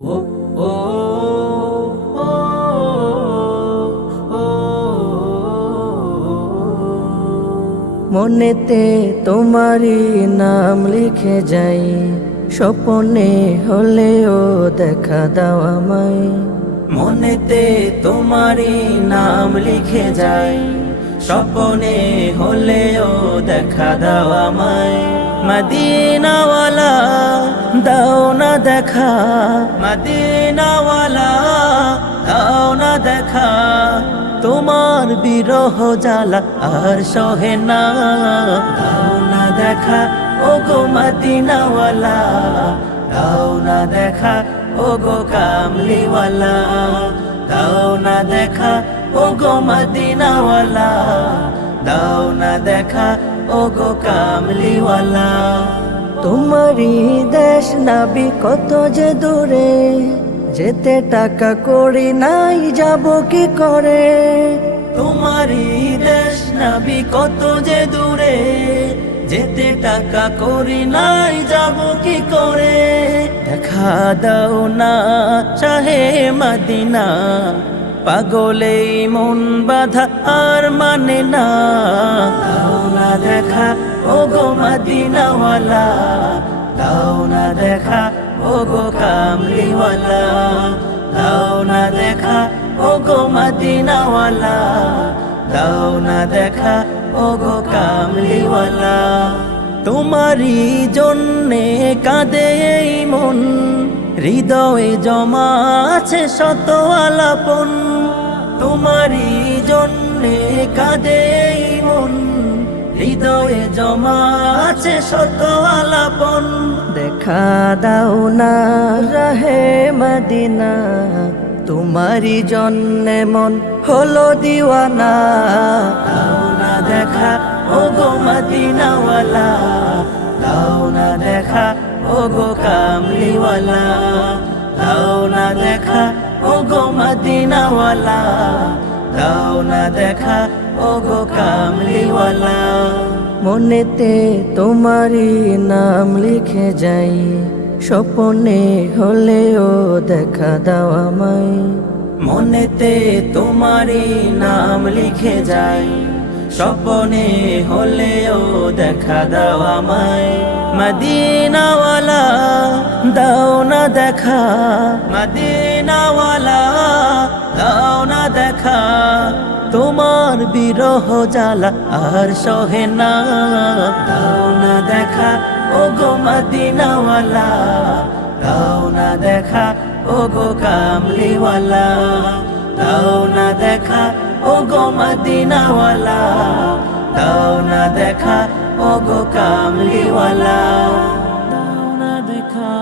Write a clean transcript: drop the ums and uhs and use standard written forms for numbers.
ও ও ও ও মনেতে তোমারই নাম লিখে যাই, স্বপ্নে হলেও দেখা দাও আমায়। মনেতে তোমারই নাম লিখে যাই, স্বপ্নে হলেও দেখা দাও আমায়। মদিনাওয়ালা দাও না দেখা, মদিনাওয়ালা দাও না দেখা, তোমার বিরহ জ্বালা আর সহে না। দাও না দেখা ও গো মদিনাওয়ালা, দাও না দেখা ও গো কামলিওয়ালা, দাও না দেখা ও গো মদিনাওয়ালা, দাও না দেখা ও গো কামলিওয়ালা। তোমারই দেশ নাবি কত যে দূরে, যেতে টাকা করি নাই যাব কি করে। তোমারই দেশ নাবি কত যে দূরে, যেতে টাকা করি নাই যাব কি করে। দেখা দাও না শাহে মদিনা, পাগলে মন বাঁধা আর মানে না। দাও না দেখা ও গো মদিনাওয়ালা, দাও না দেখা ও গো কামলিওয়ালা, দাও না দেখা ও গো মদিনাওয়ালা, দাও না দেখা ও গো কামলিওয়ালা। তোমারই জন্যে কাঁদে এই মন, হৃদয়ে জমা আছে শত আলাপন। তোমারই জন্যে কাঁদে এই মন, হৃদয়ে জমা আছে শত আলাপন। দেখা দাও না রাহে মদিনা, তোমারই জন্যে মন হলো দিওয়ানা। দাও না দেখা ও গো মদিনাওয়ালা, দাও না দেখা ও গো কামলিওয়ালা, দাও না দেখা ও গো মদিনাওয়ালা, দাও না দেখা ও গো কামলিওয়ালা। মনেতে তোমারই নাম লিখে যাই, স্বপ্নে হলেও দেখা দাও আমায়। মনেতে তোমারই নাম লিখে যাই, স্বপ্নে হলেও দেখা দাও আমায়। মদিনাওয়ালা দাও না দেখা, মদিনাওয়ালা দাও না দেখা, তোমার বিরহ জ্বালা আর সহে না। দাও না দেখা ও গো মদিনাওয়ালা, দাও না দেখা ও গো কামলিওয়ালা, দাও না দেখা ও গো মদিনাওয়ালা, দাও না দেখা ও গো কামলিওয়ালা, দাও না দেখা।